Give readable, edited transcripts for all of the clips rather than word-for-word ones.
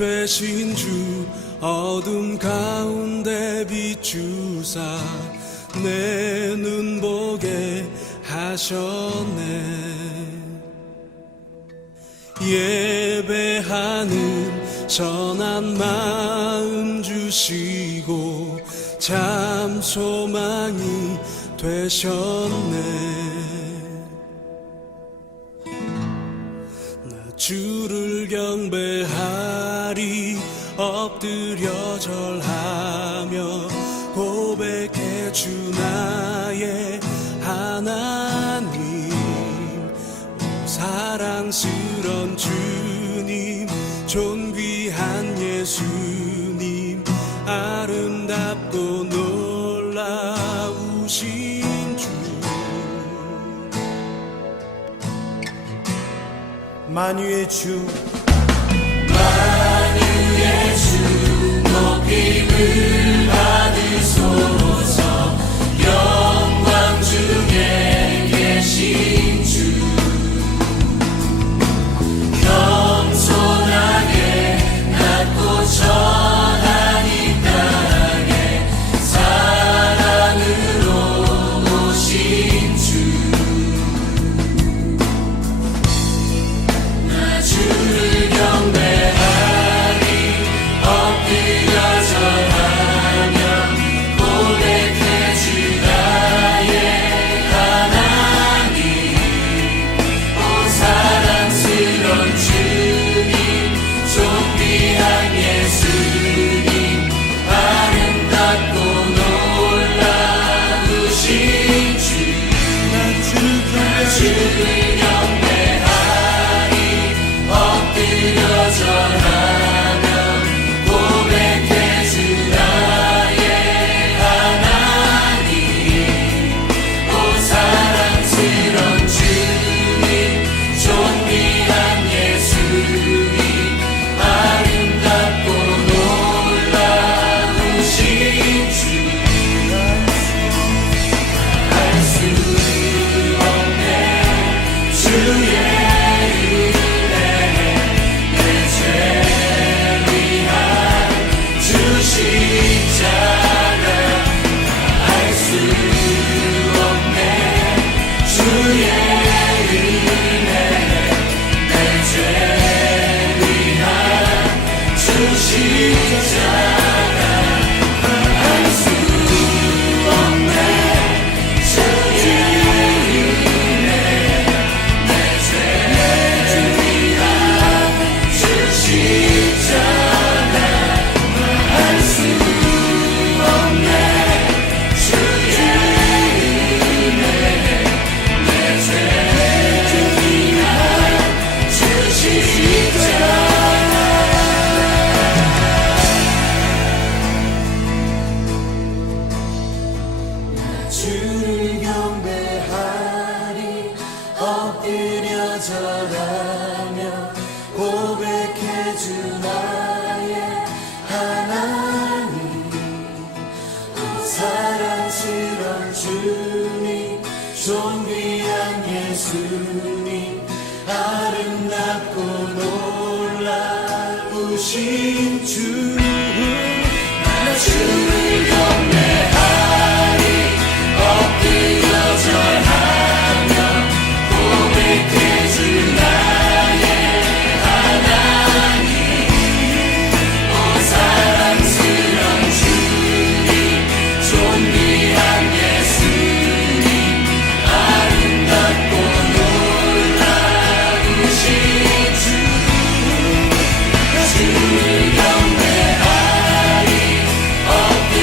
되신 주 어둠 가운데 비추사 내 눈 보게 하셨네. 예배하는 선한 마음 주시고 참 소망이 되셨네. 나 주를 경배하리 엎드려 절하며 고백해 주 나의 하나님. 사랑스런 주님 존귀한 예수님 아름답고 놀라우신 주. 만유의 주 만유의 주 높임을 받으소서. 영광 중에 계신 주 겸손하게 낮고 천한 이 땅에 사랑으로 오신 주. 나 주를 경배하리 엎드려 절하며 고백해 주 나의 하나님. 오 사랑스런 주님 존귀한 예수님 아름답고 놀라우신 주. 나 주를 경배하리 엎드려 절하며 고백해 주 나의 하나님. 오 사랑스런 주님 존귀한 예수님 아름답고 놀라우신 주. 알 수 없네 주의 은혜 내 죄를 위한 주 십자가. 알 수 없네 주의 은혜 내 죄를 위한 주 십자가. 알 수 없네 주의 은혜 내 죄를 위한 주 십자가. 알 수 없네 주의 은혜 내 죄를 위한 주 십자가. 주를 경배하리 엎드려 절하며 고백해 주 나의 하나님. 사랑스런 주님 존귀한 예수님 아름답고 놀라우신 주. 나 주를 경배하리 엎드려 절하며 고백해 주 나의 하나님. 오 사랑스런 주님 존귀한 예수님 아름답고 놀라우신 주. 주를 경배하리 엎드려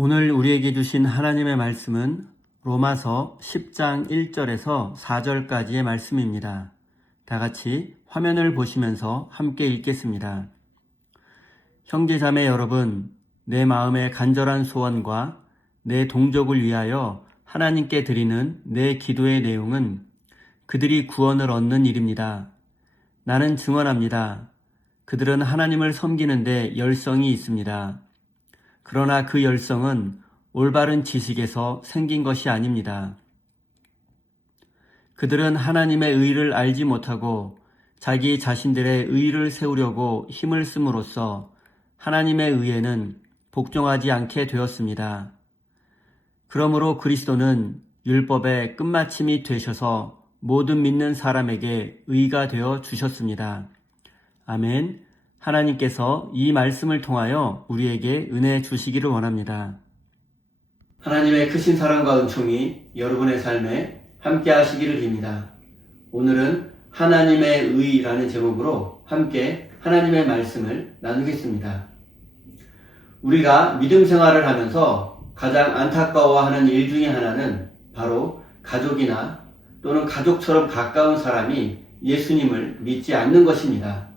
오늘 우리에게 주신 하나님의 말씀은 로마서 10장 1절에서 4절까지의 말씀입니다. 다 같이 화면을 보시면서 함께 읽겠습니다. 형제자매 여러분, 내 마음의 간절한 소원과 내 동족을 위하여 하나님께 드리는 내 기도의 내용은 그들이 구원을 얻는 일입니다. 나는 증언합니다. 그들은 하나님을 섬기는데 열성이 있습니다. 그러나 그 열성은 올바른 지식에서 생긴 것이 아닙니다. 그들은 하나님의 의를 알지 못하고 자기 자신들의 의를 세우려고 힘을 씀으로써 하나님의 의에는 복종하지 않게 되었습니다. 그러므로 그리스도는 율법의 끝마침이 되셔서 모든 믿는 사람에게 의가 되어 주셨습니다. 아멘. 하나님께서 이 말씀을 통하여 우리에게 은혜 주시기를 원합니다. 하나님의 크신 사랑과 은총이 여러분의 삶에 함께 하시기를 빕니다. 오늘은 하나님의 의라는 제목으로 함께 하나님의 말씀을 나누겠습니다. 우리가 믿음 생활을 하면서 가장 안타까워하는 일 중에 하나는 바로 가족이나 또는 가족처럼 가까운 사람이 예수님을 믿지 않는 것입니다.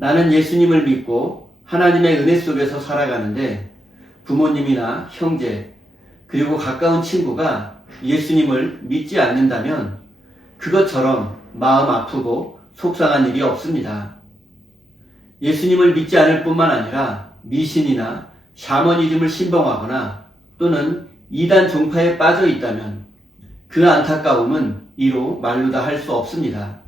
나는 예수님을 믿고 하나님의 은혜 속에서 살아가는데 부모님이나 형제 그리고 가까운 친구가 예수님을 믿지 않는다면 그것처럼 마음 아프고 속상한 일이 없습니다. 예수님을 믿지 않을 뿐만 아니라 미신이나 샤머니즘을 신봉하거나 또는 이단 종파에 빠져 있다면 그 안타까움은 이로 말로 다 할 수 없습니다.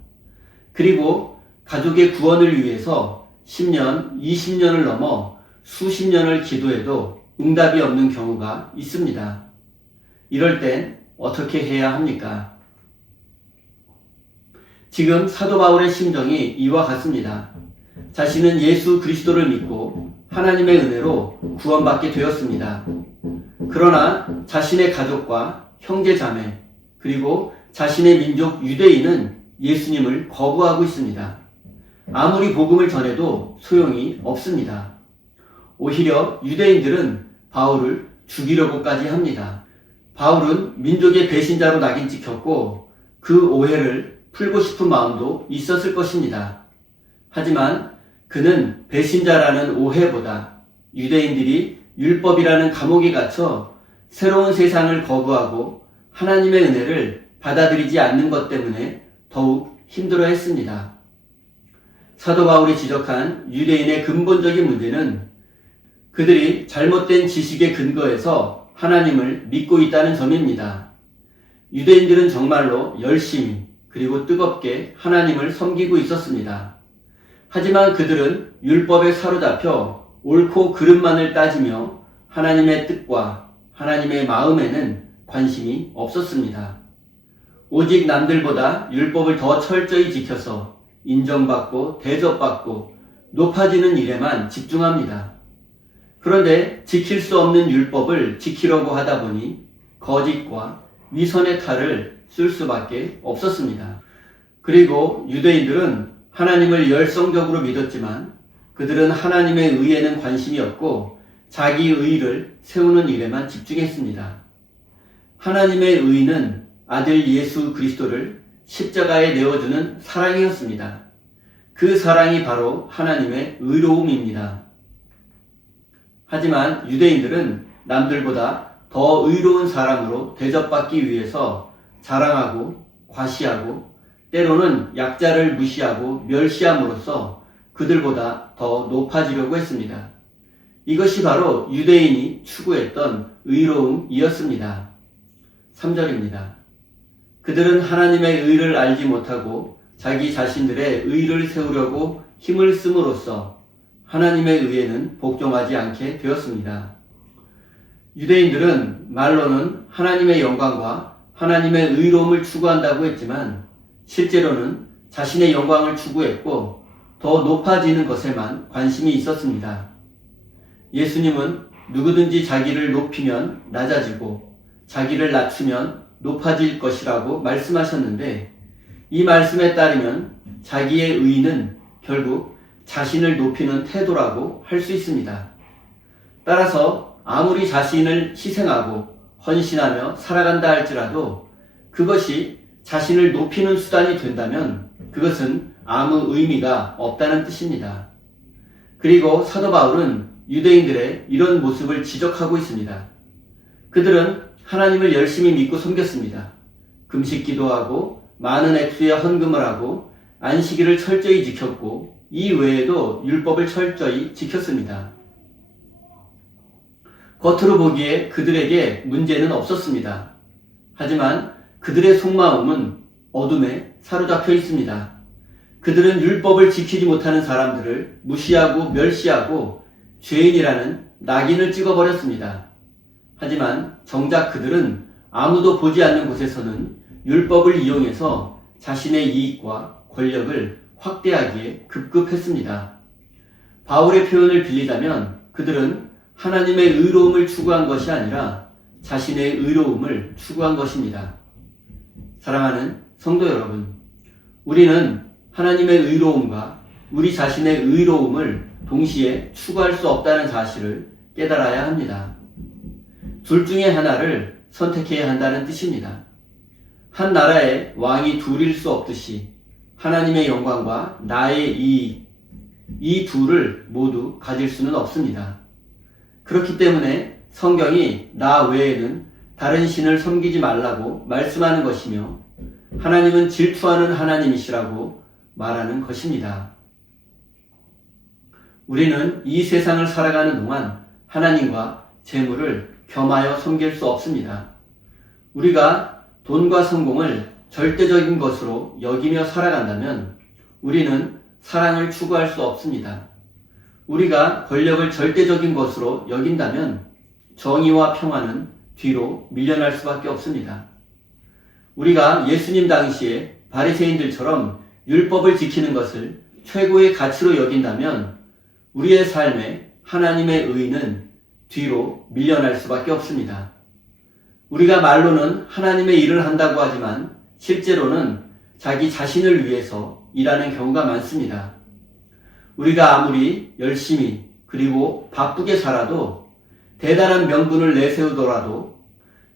그리고 가족의 구원을 위해서 10년, 20년을 넘어 수십 년을 기도해도 응답이 없는 경우가 있습니다. 이럴 땐 어떻게 해야 합니까? 지금 사도 바울의 심정이 이와 같습니다. 자신은 예수 그리스도를 믿고 하나님의 은혜로 구원받게 되었습니다. 그러나 자신의 가족과 형제 자매 그리고 자신의 민족 유대인은 예수님을 거부하고 있습니다. 아무리 복음을 전해도 소용이 없습니다. 오히려 유대인들은 바울을 죽이려고까지 합니다. 바울은 민족의 배신자로 낙인 찍혔고 그 오해를 풀고 싶은 마음도 있었을 것입니다. 하지만 그는 배신자라는 오해보다 유대인들이 율법이라는 감옥에 갇혀 새로운 세상을 거부하고 하나님의 은혜를 받아들이지 않는 것 때문에 더욱 힘들어했습니다. 사도 바울이 지적한 유대인의 근본적인 문제는 그들이 잘못된 지식에 근거해서 하나님을 믿고 있다는 점입니다. 유대인들은 정말로 열심히 그리고 뜨겁게 하나님을 섬기고 있었습니다. 하지만 그들은 율법에 사로잡혀 옳고 그름만을 따지며 하나님의 뜻과 하나님의 마음에는 관심이 없었습니다. 오직 남들보다 율법을 더 철저히 지켜서 인정받고 대접받고 높아지는 일에만 집중합니다. 그런데 지킬 수 없는 율법을 지키려고 하다 보니 거짓과 위선의 탈을 쓸 수밖에 없었습니다. 그리고 유대인들은 하나님을 열성적으로 믿었지만 그들은 하나님의 의에는 관심이 없고 자기 의를 세우는 일에만 집중했습니다. 하나님의 의는 아들 예수 그리스도를 십자가에 내어주는 사랑이었습니다. 그 사랑이 바로 하나님의 의로움입니다. 하지만 유대인들은 남들보다 더 의로운 사람으로 대접받기 위해서 자랑하고 과시하고 때로는 약자를 무시하고 멸시함으로써 그들보다 더 높아지려고 했습니다. 이것이 바로 유대인이 추구했던 의로움이었습니다. 3절입니다. 그들은 하나님의 의를 알지 못하고 자기 자신들의 의를 세우려고 힘을 씀으로써 하나님의 의에는 복종하지 않게 되었습니다. 유대인들은 말로는 하나님의 영광과 하나님의 의로움을 추구한다고 했지만 실제로는 자신의 영광을 추구했고 더 높아지는 것에만 관심이 있었습니다. 예수님은 누구든지 자기를 높이면 낮아지고 자기를 낮추면 높아질 것이라고 말씀하셨는데 이 말씀에 따르면 자기의 의는 결국 자신을 높이는 태도라고 할 수 있습니다. 따라서 아무리 자신을 희생하고 헌신하며 살아간다 할지라도 그것이 자신을 높이는 수단이 된다면 그것은 아무 의미가 없다는 뜻입니다. 그리고 사도 바울은 유대인들의 이런 모습을 지적하고 있습니다. 그들은 하나님을 열심히 믿고 섬겼습니다. 금식 기도하고 많은 액수의 헌금을 하고 안식일을 철저히 지켰고 이 외에도 율법을 철저히 지켰습니다. 겉으로 보기에 그들에게 문제는 없었습니다. 하지만 그들의 속마음은 어둠에 사로잡혀 있습니다. 그들은 율법을 지키지 못하는 사람들을 무시하고 멸시하고 죄인이라는 낙인을 찍어버렸습니다. 하지만 정작 그들은 아무도 보지 않는 곳에서는 율법을 이용해서 자신의 이익과 권력을 확대하기에 급급했습니다. 바울의 표현을 빌리자면 그들은 하나님의 의로움을 추구한 것이 아니라 자신의 의로움을 추구한 것입니다. 사랑하는 성도 여러분, 우리는 하나님의 의로움과 우리 자신의 의로움을 동시에 추구할 수 없다는 사실을 깨달아야 합니다. 둘 중에 하나를 선택해야 한다는 뜻입니다. 한 나라의 왕이 둘일 수 없듯이 하나님의 영광과 나의 이익, 이 둘을 모두 가질 수는 없습니다. 그렇기 때문에 성경이 나 외에는 다른 신을 섬기지 말라고 말씀하는 것이며 하나님은 질투하는 하나님이시라고 말하는 것입니다. 우리는 이 세상을 살아가는 동안 하나님과 재물을 겸하여 섬길 수 없습니다. 우리가 돈과 성공을 절대적인 것으로 여기며 살아간다면 우리는 사랑을 추구할 수 없습니다. 우리가 권력을 절대적인 것으로 여긴다면 정의와 평화는 뒤로 밀려날 수밖에 없습니다. 우리가 예수님 당시에 바리새인들처럼 율법을 지키는 것을 최고의 가치로 여긴다면 우리의 삶에 하나님의 의는 뒤로 밀려날 수밖에 없습니다. 우리가 말로는 하나님의 일을 한다고 하지만 실제로는 자기 자신을 위해서 일하는 경우가 많습니다. 우리가 아무리 열심히 그리고 바쁘게 살아도 대단한 명분을 내세우더라도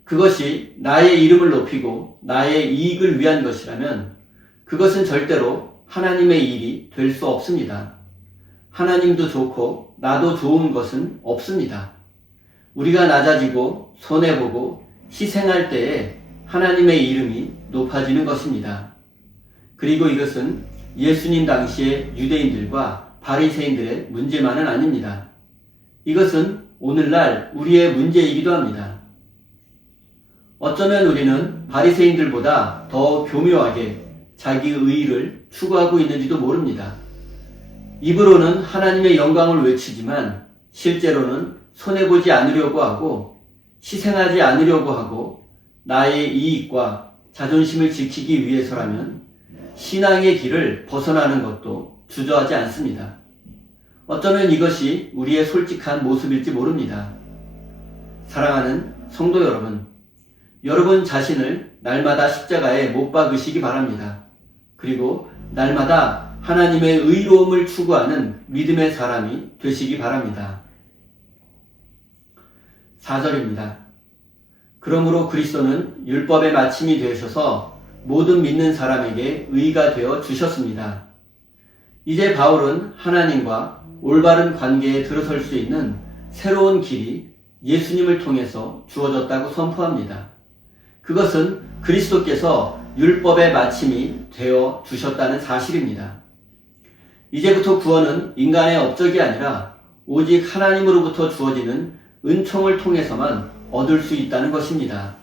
그것이 나의 이름을 높이고 나의 이익을 위한 것이라면 그것은 절대로 하나님의 일이 될 수 없습니다. 하나님도 좋고 나도 좋은 것은 없습니다. 우리가 낮아지고 손해보고 희생할 때에 하나님의 이름이 높아지는 것입니다. 그리고 이것은 예수님 당시의 유대인들과 바리새인들의 문제만은 아닙니다. 이것은 오늘날 우리의 문제이기도 합니다. 어쩌면 우리는 바리새인들보다 더 교묘하게 자기 의의를 추구하고 있는지도 모릅니다. 입으로는 하나님의 영광을 외치지만 실제로는 손해보지 않으려고 하고 희생하지 않으려고 하고 나의 이익과 자존심을 지키기 위해서라면 신앙의 길을 벗어나는 것도 주저하지 않습니다. 어쩌면 이것이 우리의 솔직한 모습일지 모릅니다. 사랑하는 성도 여러분, 여러분 자신을 날마다 십자가에 못 박으시기 바랍니다. 그리고 날마다 하나님의 의로움을 추구하는 믿음의 사람이 되시기 바랍니다. 4절입니다. 그러므로 그리스도는 율법의 마침이 되셔서 모든 믿는 사람에게 의가 되어 주셨습니다. 이제 바울은 하나님과 올바른 관계에 들어설 수 있는 새로운 길이 예수님을 통해서 주어졌다고 선포합니다. 그것은 그리스도께서 율법의 마침이 되어 주셨다는 사실입니다. 이제부터 구원은 인간의 업적이 아니라 오직 하나님으로부터 주어지는 은총을 통해서만 얻을 수 있다는 것입니다.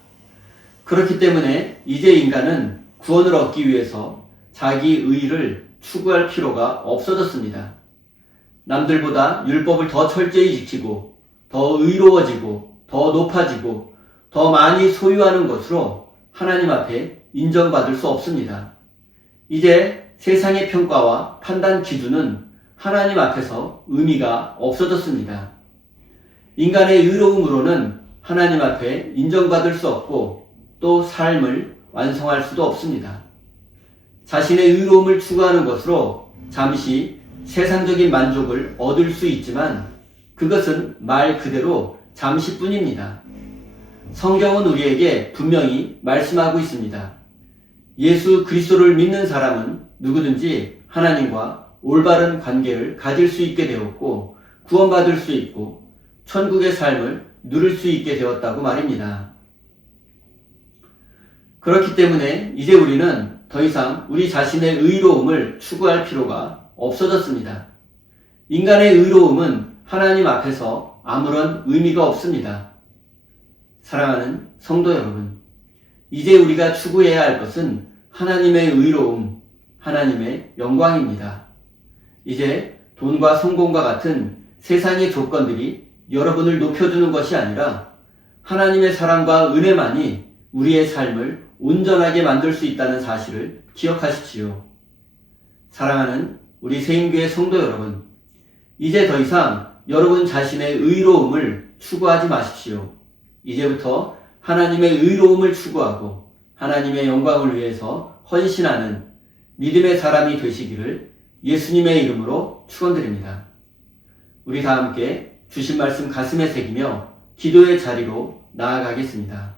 그렇기 때문에 이제 인간은 구원을 얻기 위해서 자기 의를 추구할 필요가 없어졌습니다. 남들보다 율법을 더 철저히 지키고 더 의로워지고 더 높아지고 더 많이 소유하는 것으로 하나님 앞에 인정받을 수 없습니다. 이제 세상의 평가와 판단 기준은 하나님 앞에서 의미가 없어졌습니다. 인간의 의로움으로는 하나님 앞에 인정받을 수 없고 또 삶을 완성할 수도 없습니다. 자신의 의로움을 추구하는 것으로 잠시 세상적인 만족을 얻을 수 있지만 그것은 말 그대로 잠시뿐입니다. 성경은 우리에게 분명히 말씀하고 있습니다. 예수 그리스도를 믿는 사람은 누구든지 하나님과 올바른 관계를 가질 수 있게 되었고 구원받을 수 있고 천국의 삶을 누릴 수 있게 되었다고 말입니다. 그렇기 때문에 이제 우리는 더 이상 우리 자신의 의로움을 추구할 필요가 없어졌습니다. 인간의 의로움은 하나님 앞에서 아무런 의미가 없습니다. 사랑하는 성도 여러분, 이제 우리가 추구해야 할 것은 하나님의 의로움, 하나님의 영광입니다. 이제 돈과 성공과 같은 세상의 조건들이 여러분을 높여주는 것이 아니라 하나님의 사랑과 은혜만이 우리의 삶을 온전하게 만들 수 있다는 사실을 기억하십시오. 사랑하는 우리 세임교회 성도 여러분, 이제 더 이상 여러분 자신의 의로움을 추구하지 마십시오. 이제부터 하나님의 의로움을 추구하고 하나님의 영광을 위해서 헌신하는 믿음의 사람이 되시기를 예수님의 이름으로 축원드립니다. 우리 다 함께 주신 말씀 가슴에 새기며 기도의 자리로 나아가겠습니다.